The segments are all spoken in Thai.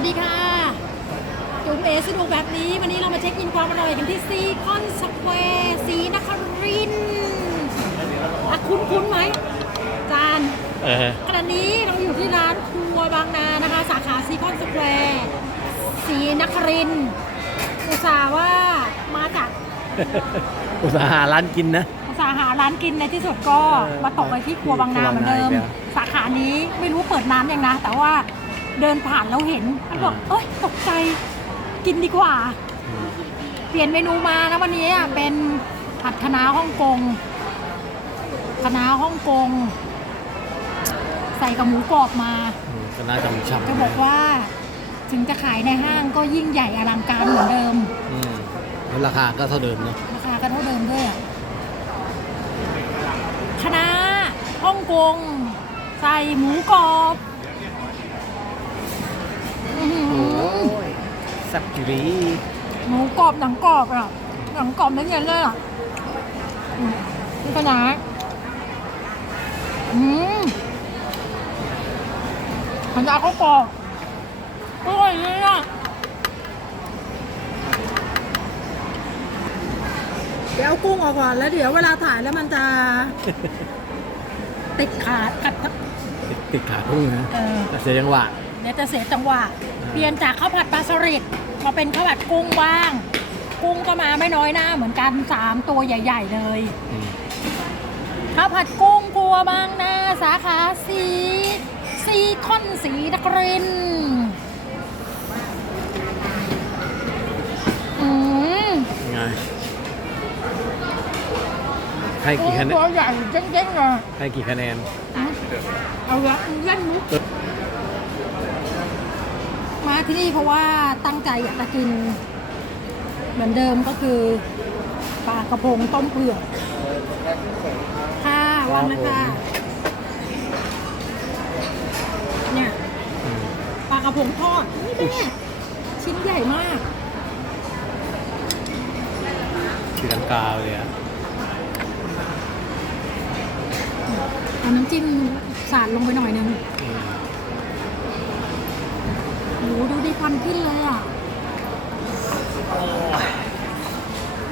วัสดีค่ะจุ๋มเอสนุกแบบนี้ วันนี้เรามาเช็คอินความอร่อยกันที่ซีคอนสแควร์สีนครินทร์อะคุ้นคุ้นๆไหมจานเออขณะนี้เราอยู่ที่ร้านครัวบางนานะคะ สาขาซีคอนสแควร์สีนครินทร์อุตส่าห์ว่ามาจากอุตสาหาร้านกินนะ อุตสาห์หาร้านกินในที่สุดก็เออมาตกไปที่ครัวบางนาเหมือนเดิมครัวบางนาอีกแล้วสาขานี้ไม่รู้เปิดนานยังนะ แต่ว่า เดินผ่านแล้วเห็นบอกอ่าเอ้ยตกใจกินดีกว่า เปลี่ยนเมนูมานะวันนี้อะเป็นผัดคะน้าฮ่องกงคะน้าฮ่องกง ใส่กับหมูกรอบมาอืมก็น่าจะฉ่ำๆจะบอกว่า ถึงจะขายในห้างก็ยิ่งใหญ่อลังการเหมือนเดิมอืมแล้วราคาก็เท่าเดิมเนาะราคาก็เท่าเดิมด้วยอะคณะฮ่องกง ใส่หมูกรอบอื้อหือ สับจีรีหมูกรอบหนังกรอบอะหนังกรอบเน้นๆเลยอะอืมนี่คณะอืมคณะเขากรอบอร่อยเลยอะเดี๋ยวเอากุ้งออกก่อนแล้วเดี๋ยวเวลาถ่ายแล้วมันจะ ติดขากัดติดติดขาพุ่งนะเออแต่เสียจังหวะ เดี๋ยวจะเสียจังหวะเปลี่ยนจากข้าวผัดปลาสลิดมาเป็นข้าวผัดกุ้งบ้าง กุ้งก็มาไม่น้อยหน้าเหมือนกันสามตัวใหญ่ ๆ เลยอืมข้าวผัดกุ้งครัวบางนาสาขาสีซีคอนสีนครินทร์อืมยังไงให้กี่คะแนนตัวใหญ่เจ๊งๆเลยให้กี่คะแนนเอาละเล่นมุกมา ที่นี่เพราะว่าตั้งใจอยากจะกิน เหมือนเดิมก็คือปลากระพงต้มเผือกค่ะวางเลยค่ะเนี่ยอืมปลากระพงทอดนี่แม่ชิ้นใหญ่มากสีลังกาเลยอะเอาน้ำจิ้มสาดลงไปหน่อยนึงอืมโหดูดิควันขึ้นเลยอะ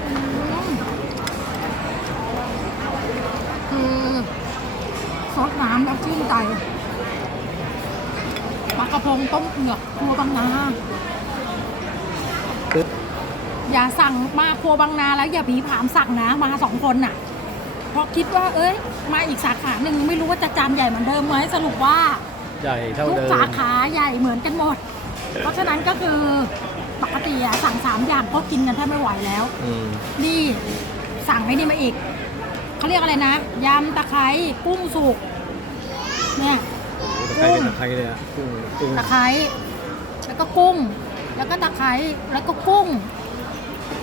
อืมคือซอสน้ำแล้วชื่นใจปลากระพงต้มเผือกครัวบางนาปึ๊บอย่าสั่งมาครัวบางนาแล้วอย่าผีผามสั่งนะมาสองคนน่ะเพราะคิดว่า เอ้ย มาอีกสาขาหนึ่งไม่รู้ว่าจะจานใหญ่เหมือนเดิมไหมสรุปว่าใหญ่เท่าทุกเดิมสาขาใหญ่เหมือนกันหมด เพราะฉะนั้นก็คือปกติอะสั่งสามอย่างก็กินกันแทบไม่ไหวแล้ว อืมนี่สั่งไอ้นี่มาอีก เขาเรียกอะไรนะยำตะไคร้กุ้งสุกเนี่ย โอ้โหตะไคร้เป็นตะไคร้เลยอะกุ้งกุ้งตะไคร้แล้วก็กุ้ง แล้วก็ตะไคร้แล้วก็กุ้ง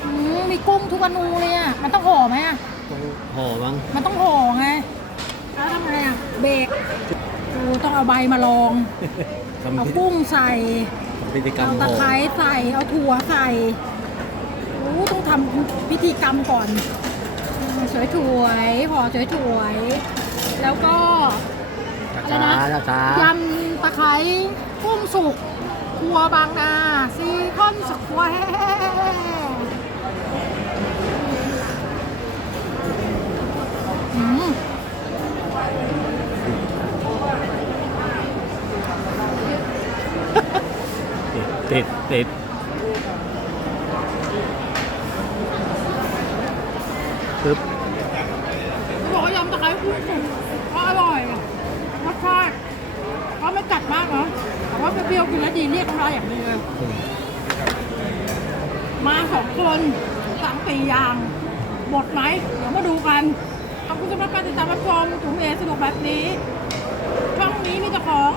อืมมีกุ้งทุกอนูเลยอะมันต้องห่อไหมอะต้องห่อมั้งมันต้องห่อไงแล้วทำไงอะเบรกกูต้องเอาใบมาลองทำเอาพิกุ้งใส่ พิธีกรรมเอาห่ตะอไคร้ใส่เอาถั่วใส่โอ้ต้องทำพิธีกรรมก่อนสวยถวยๆห่อสวยถวยๆแล้วก็อะไรช้านะช้าช้ายำตะไคร้กุ้งสุกครัวบางนาซีคอนสแควร์อืม ติดติดปึ๊บบอกว่ายำตะไคร้กุ้งสุกก็อร่อยรสชาติก็ไม่จัดมากเนาะแต่ว่าเปรี้ยวกินแล้วดีเรียกน้ำลายอย่างดีเลย มาสองคนสามปีอย่าง หมดไหมเดี๋ยวมาดูกัน ขอบคุณสำหรับการติดตามรับชมถุงเอสนุกแบบนี้ ช่องนี้มีเจ้าของ